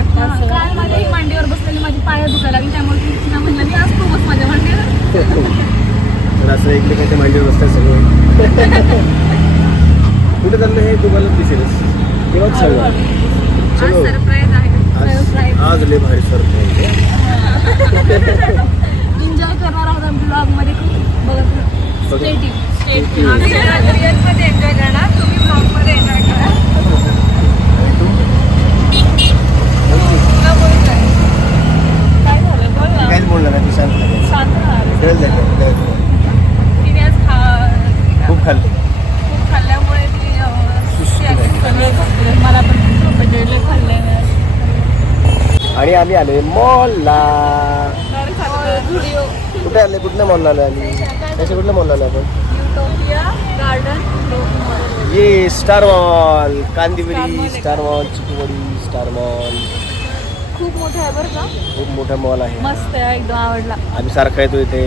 लागतं असं. काल माझ्या मांडीवर बसलेली माझी पाय दुखायला लागली, त्यामुळे तिला म्हणलं मी आज तू बस माझ्या मांडीवर. तर असं एकमेकांच्या मांडीवर बसतात सगळे. कुठे चाललं हे तुम्हाला दिसेलच तेव्हाच सांगा. आज चलो सरप्राईज आहे. आज लय भारी सरप्राईज. एन्जॉय करणार आहोत आम्ही ब्लॉग मध्ये खूप बघत. स्टेटिंग आम्ही रिअलमध्ये एन्जॉय करणार, तुम्ही ब्लॉगमध्ये एन्जॉय करा. तुला बोलताय काय झालं बोल ना. काहीच बोलणार नाही, तू शांत राहा. शांत राहा. तिने आज खूप खाल्लं. खूप खाल्ल्यामुळे ती सुस्ती झाली. सगळं खाल्लं. मला पण खूप जेवले खाल्लं. आणि आम्ही आलोय मॉलला. व्हिडिओ कुठे आले? कुठल्या मॉलला आलो आम्ही? त्याच्या कुठल्या मॉलला आलो आपण? युटोपिया गार्डन ये star mall, Kandivali star mall, Chikhliwadi star mall. खूप मोठं आहे बरं का. खूप मोठा मॉल आहे. मस्त आहे, एकदम आवडला. आम्ही सारखा येतो इथे.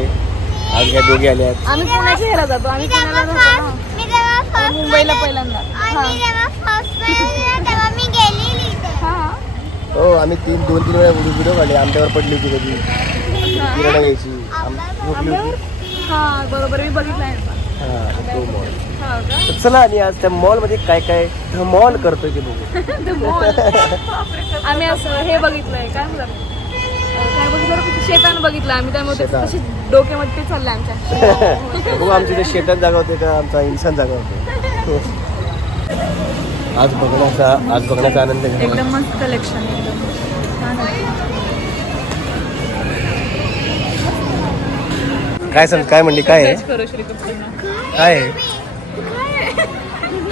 आज ह्या दोघी आल्यात. आम्ही पुण्याच्या ह्याला जातो. आम्ही पुण्याला जातो ना. मुंबईला पहिल्यांदा. हा हो, आम्ही 2-3 वेळा व्हिडिओ काढले. आमच्यावर पडली होती कधी किराणा घ्यायची, झोपली होती. हा बरोबर, मी बघितलं आहे. हा, तो मॉल. हा का. तर चला आणि आज त्या मॉलमध्ये काय काय धमाल करतोय ते बघू. आम्ही असं हे बघितलंय, काय म्हणतात काय बघितलं रे? शेतान बघितलं आम्ही, त्यामुळे शेतान. तशी डोक्यामध्ये ते चाललंय आमच्या. बघू आमची ते शेतात जागा होते का आमचा इंसान जागा होते. आज बघण्याचा आनंद घ्या. एकदम मस्त कलेक्शन, एकदम छान आहे. काय म्हणली? काय आहे? Search करू श्री कपूरना. काय आहे?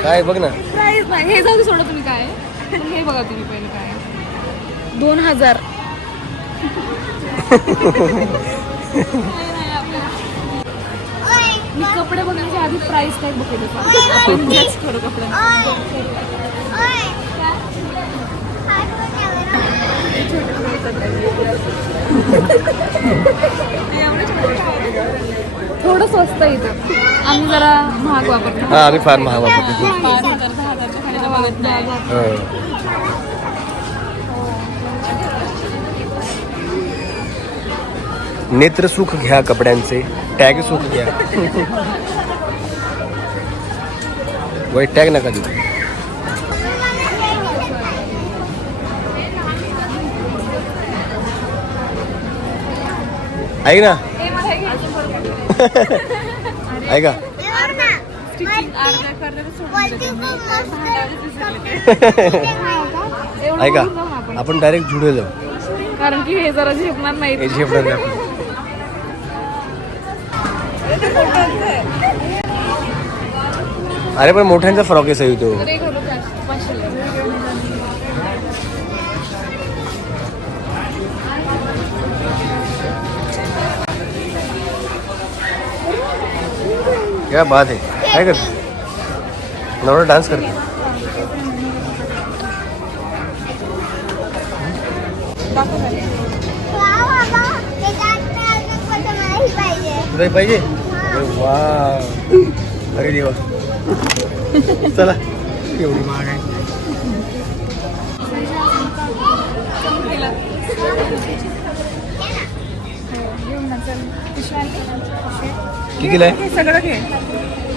काय बघ ना. प्राईस नाही, हे जाऊ दे, सोडा तुम्ही काय आहे. पण हे बघा तुम्ही पहिले काय आहे. 2000. मी कपडे बघण्याच्या आधी प्राइस टॅग बघितलं. आपण जज करू कपड्यांना. थोडं स्वस्त आहे इथं. आम्ही जरा महाग वापरतो. हा, आम्ही फार महाग वापरतो. 5,000 10,000च्या खाली बघत नाही. नेत्र सुख घ्या कपड्यांचे, टॅग सुख घ्या. वाईट टॅग नका देऊ. ऐक ना. ऐका. ऐका, आपण डायरेक्ट जुडे जाऊ. कारण की हे जरा झेपणार नाही. हे झेपणार नाही आपण. अरे पण मोठ्यांचा फ्रॉक आहे सही तो. क्या बात आहे. काय करते? नवरा डान्स करते. तुला पाहिजे? वा, अरे देवा. चला, एवढी महाग आहे. कितीला आहे? हे सगळं घे,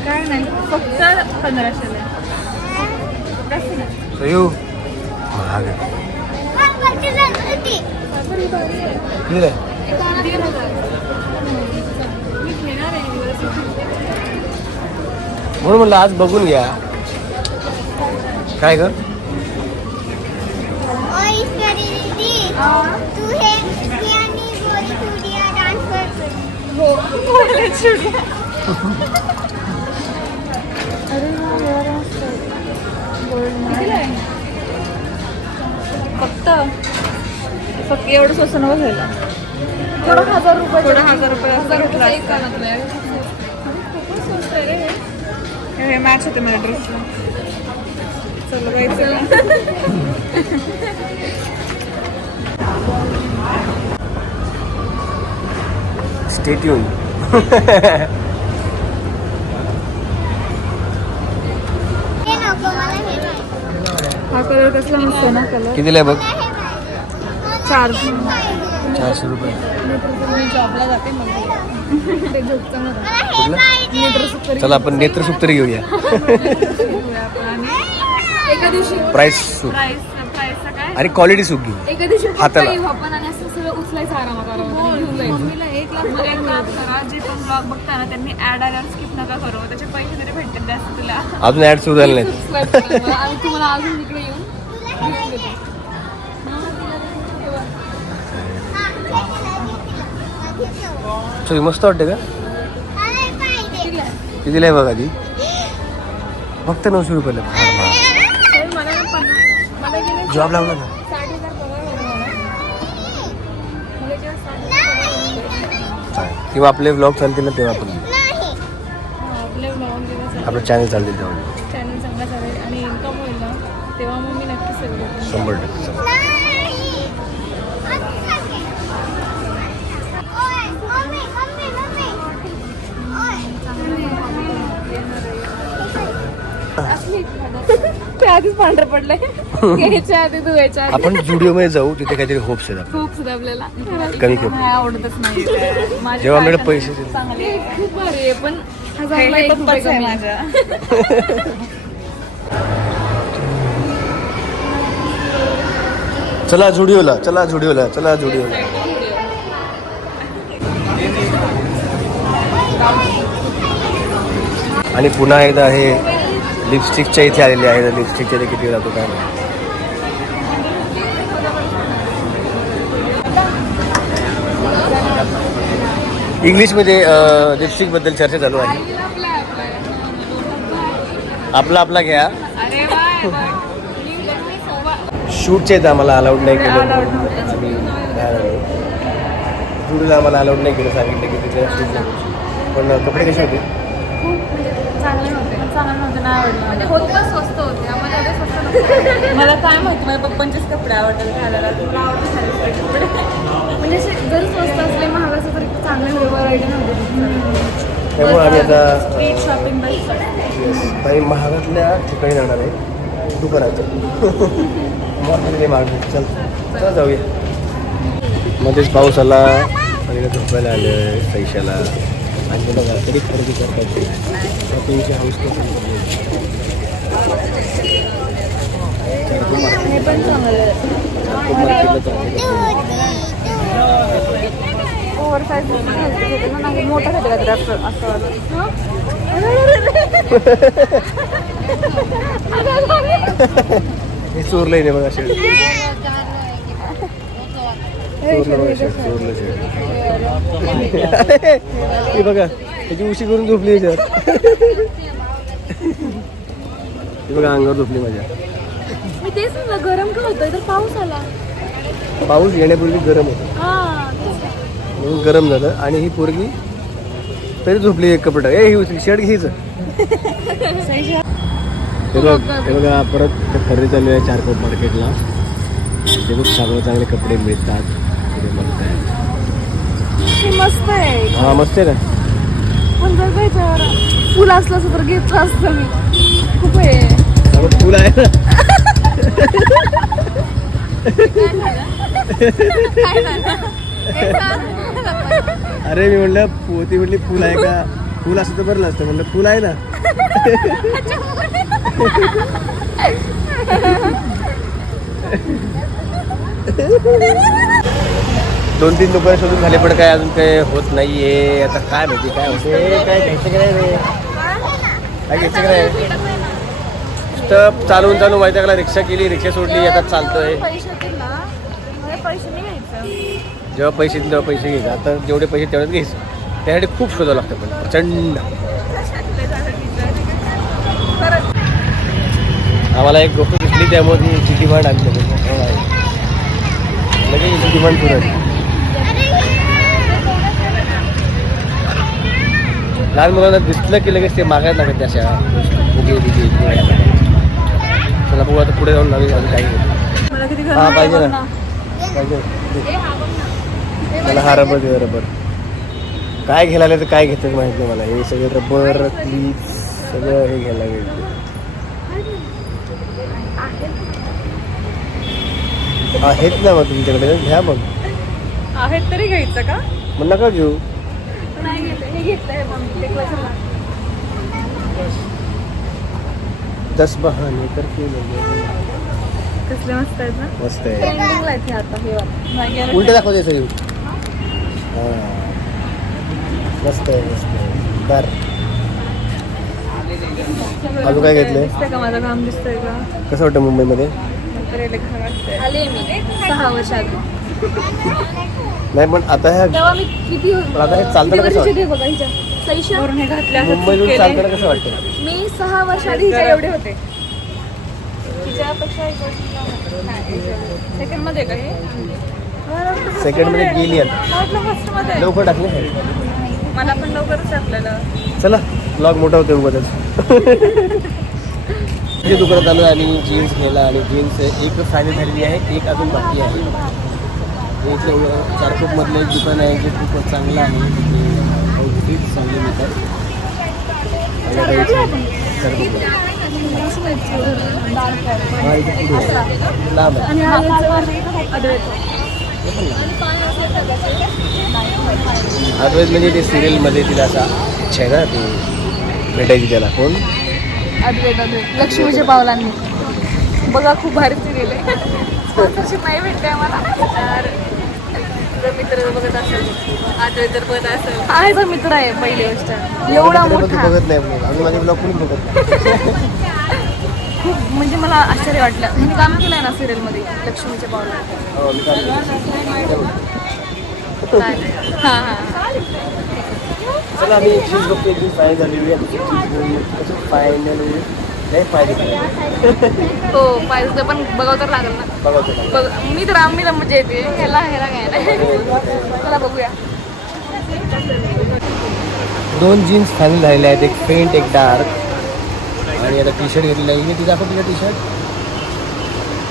काय नाही, फक्त 1500 आहे. सयू महाग आहे. कितीला आहे? म्हणून म्हणलं आज बघून घ्या. काय ग? फक्त एवढं स्वस्त नवं घ्यायला. थोडं 1000 रुपये. 1000 एक कानातलं आहे. खूपच स्वस्त आहे रे हे. मॅच होते मला ड्रेसला. चला जायचं. Stay tune. हा कलर कसला मस्त आहे ना कलर. कितीला आहे बघ? 400 रुपये. मी जॉबला जाते मग ते झोपतं मला. कुठलं? नेत्रसुक्तरी चला आपण नेत्रसुक्तरी घेऊया. एका दिवशी प्राइस सूप प्राईसचा काय आणि क्वालिटी सूप घेऊ. एका दिवशी हाताला. येऊ आपण आणि असं सगळं उचलायचं आरामात घेऊन जायचं. मम्मीला 1 लाख करा. जे पण ब्लॉग बघता ना त्यांनी ऍड आल्यावर स्किप नका करू. त्याचे पैसे तरी भेटतील जास्त तुला. अजून ऍड सुरू झाले नाहीत. सबस्क्राईब करा मला. आणि तुम्हाला अजून इकडे येऊन gift देते. सो मस्त वाटते का? कितीला आहे बघा ती फक्त 900 रुपयाला. तर मला ना मला गेले जॉब लावला ना 60,000 पगार होता मला. मला जेव्हा 60,000 किंवा आपले ब्लॉग चालतील ना तेव्हा आपण आपले ब्लॉग जेव्हा आपलं चॅनल चालतील तेव्हा चॅनल चांगला चालेल आणि इन्कम होईल ना तेव्हा मग मी नक्कीच सगळं 100%. ते आधीच पांढरं पडलंय. घ्यायच्या आधी धुवायच्या आधी आपण जुडिओमध्ये जाऊ तिथे काहीतरी होप्स आहेत आपले. खूप सुद्धा आपल्याला कमी खेप नाही आवडतच नाही. माझे जेव्हा आपल्याकडे fashion पैसे देतील. चांगले आहे. खूप भारी आहे पण 1000ला 1 रुपये कमी आहे. चला जुडिओला चला जुडिओला चला जुडिओला. आणि पुन्हा एकदा हे लिपस्टिकच्या इथे आलेले आहे. लिपस्टिकच्या इथे किती जातो काय नाही. इंग्लिशमध्ये लिपस्टिकबद्दल चर्चा चालू आहे. आपला घ्या. अरे वा शूटचे तर आम्हाला अलाउड नाही केलं. जुडीला आम्हाला अलाउड नाही केलं. सांगितलं की तिथे शूट नाही. पण कपडे कसे होते? खूप म्हणजे चांगले नव्हते. चांगलं नव्हतं नाही आवडलं. म्हणजे होते पण स्वस्त होते. आम्हाला एवढे स्वस्त नव्हते. मला काय माहिती माझ्या पप्पांचेच कपडे आवडतात घालायला. तुला आवडतात कपडे म्हणजे असे जरी स्वस्त असले महाग असले तरी चांगले व्हरायटी नव्हते. त्यामुळे आम्ही आता स्ट्रीट शॉपिंग बेस्ट. काही महागातल्या ठिकाणी जाणार आहे दुकानाचं. महाग चल चल जाऊया. मध्येच पाऊस आला आणि झोपायला आलं पैशाला आणि बघा तरी खरेदी करतात. शॉपिंगची हाऊस हे पण चांगलं ओव्हर साईज मोठा घेतला तरी असं हे चोरलंय नाही बघा शेड. चोरलं शेड. हे बघा त्याची उशी करून झोपली याच्यावर. हे बघा अंगावर झोपली माझ्या. मी तेच म्हणलं गरम का होतंय तर पाऊस आला. पाऊस येण्यापूर्वी गरम होतं म्हणून गरम झालं. आणि ही पोरगी तरी झोपली एक कपडा. ही शर्ट घ्यायचं. हे बघा परत खरेदी चालू आहे चारकोप मार्केटला. ते खूप चांगले कपडे मिळतात. मस्त आहे. हा मस्त आहे ना. पण जर त्याच्यावर फुल असलं असं तर घेतलं असतं मी. खूप आहे फुल आहे ना. अरे मी म्हणलं ती म्हटली फुल आहे का. फुल असं तर बरं असतं. म्हणलं फुल आहे ना. 2-3 दुकान शोधून झाले पण काय अजून काय होत नाहीये. आता काय माहिती काय होते. काय घ्यायचं की नाही रे. काय घ्यायचं की नाही. नुसतं चालून वैतागला. रिक्षा केली रिक्षा सोडली आता चालतोय. जेव्हा पैसे येतील तेव्हा पैसे घ्यायचे. आता जेवढे पैसे तेवढेच घ्यायचं. त्यासाठी खूप शोधावं लागतं पण प्रचंड. आम्हाला एक गोष्ट दिसली त्यामुळे ती डिमांड आली लगेच डिमांड सुरू आहे. लहान मुलांना दिसलं की लगेच ते मागायला लागत त्याच्या. चला बघू आता पुढे जाऊन नवीन अजून काही हा पाहिजे ना पाहिजे. मला हा रबर दे रबर. काय घ्यायला लागलं तर काय घेतं माहित नाही मला. हे सगळे रबर क्लिप्स सगळं हे घ्यायला लागेल. आहेत ना मग तुमच्याकडे घ्या मग. आहेत तरी घ्यायचं का? मग नका घेऊ. नाही घेतलं, हे घेतलंय मम्मी ते क्लासला. 10 बहाने करके ले. कसले मस्त आहेत ना. मस्त आहे. ट्रेंडिंगला आहे ते आता हे वाला. नाही गेलं. उलट दाखवते सगळी. मस्त आहे मस्त आहे. बर अजून काय घेतलंय? दिसतंय का माझं काम दिसतंय का? कसं वाटतं मुंबईमध्ये? नंतर यायला घाण वाटतंय. आले मी 6 वर्ष आधी. नाही पण आता ह्या तेव्हा मी किती पण आता हे चालताना कसं वाटतं? होते बघा हिच्या. सैशा वरून हे घातले असं मुंबईतून केलंय. चालताना कसं वाटतं? मी 6 वर्ष आधी हिच्या एवढे होते. तिच्यापेक्षा सेकंड मध्ये का हे? सेकंड मध्ये गेली आता. वाटलं फर्स्ट मध्ये. लवकर टाकले. मला पण लवकरच टाकलेलं. चला ब्लॉग मोठा होते उगाच. हे दुकानात आलो आणि जीन्स घ्यायला आणि जीन्स एक फायनल झालेली आहे, एक अजून बाकी आहे. इथलं चारकोपमधलं एक दुकान आहे जे खूपच चांगलं आहे. ते चांगले मिळतात. लांब आहे. अद्वैत म्हणजे ते सिरियलमध्ये तिला असा इच्छा आहे ना ती भेटायची त्याला. कोण? अद्वैत लक्ष्मीच्या पावलांनी. बघा खूप भारी सिरियल आहे. स्पॉन्सरशिप नाही भेटते मला. जर मित्र बघत असेल, आजही जर बघत असेल, आहे जो मित्र आहे पहिली गोष्ट. एवढा तू मोठा बघत नाही ब्लॉग. आम्ही माझे ब्लॉग कोणी बघत नाही. खूप म्हणजे मला आश्चर्य वाटलं. ह्याने काम केलंय ना सिरियल मध्ये लक्ष्मीच्या पावलांनी. हो, मी काय हां हां. चला आम्ही एक चीज बघतो. एकदम फायनल झालेली आहे. कसं फायनल नाही फायनल हो पाहिजे पण बघावं तर लागेल ना. बघा. बघ मी तर आम्ही मजा येते ह्याला घ्यायला. चला बघूया. 2 जीन्स फायनल झालेले आहेत, एक पेंट एक डार्क. आणि आता टी शर्ट घेतलेलं आहे. हे तिचा आपण टी शर्ट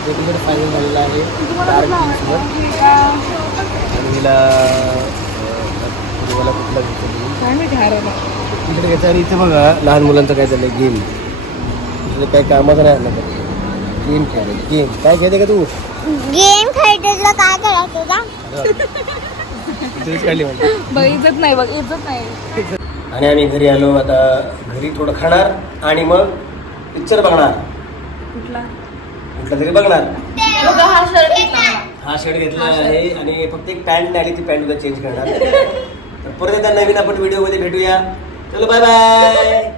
हे टी शर्ट फायनल झालेलं आहे डार्क जीन्सवर. आणि हिला मला कुठला घेतलं काय मी घारवलं. टी शर्ट घ्यायचं. आणि इथे बघा लहान मुलांचं काय चाललं गेम. तिथे काही कामाचं नाही आणलं. गेम खेळायचं. गेम काय खेळते का तू? गेम खेळायला काय करायचं का? इथेच काढली म्हणजे. बघ इज्जत नाही, बघ इज्जत नाही. आणि आम्ही घरी आलो. आता घरी थोडं खाणार आणि मग पिक्चर बघणार. कुठला? कुठला तरी बघणार. बघा हा शर्ट घेतला. हा शर्ट घेतला आहे आणि फक्त एक पॅन्ट नाही आली, ती पॅन्ट उद्या चेंज करणार. तर परत एकदा नवीन आपण व्हिडिओमध्ये भेटूया. चलो बाय बाय.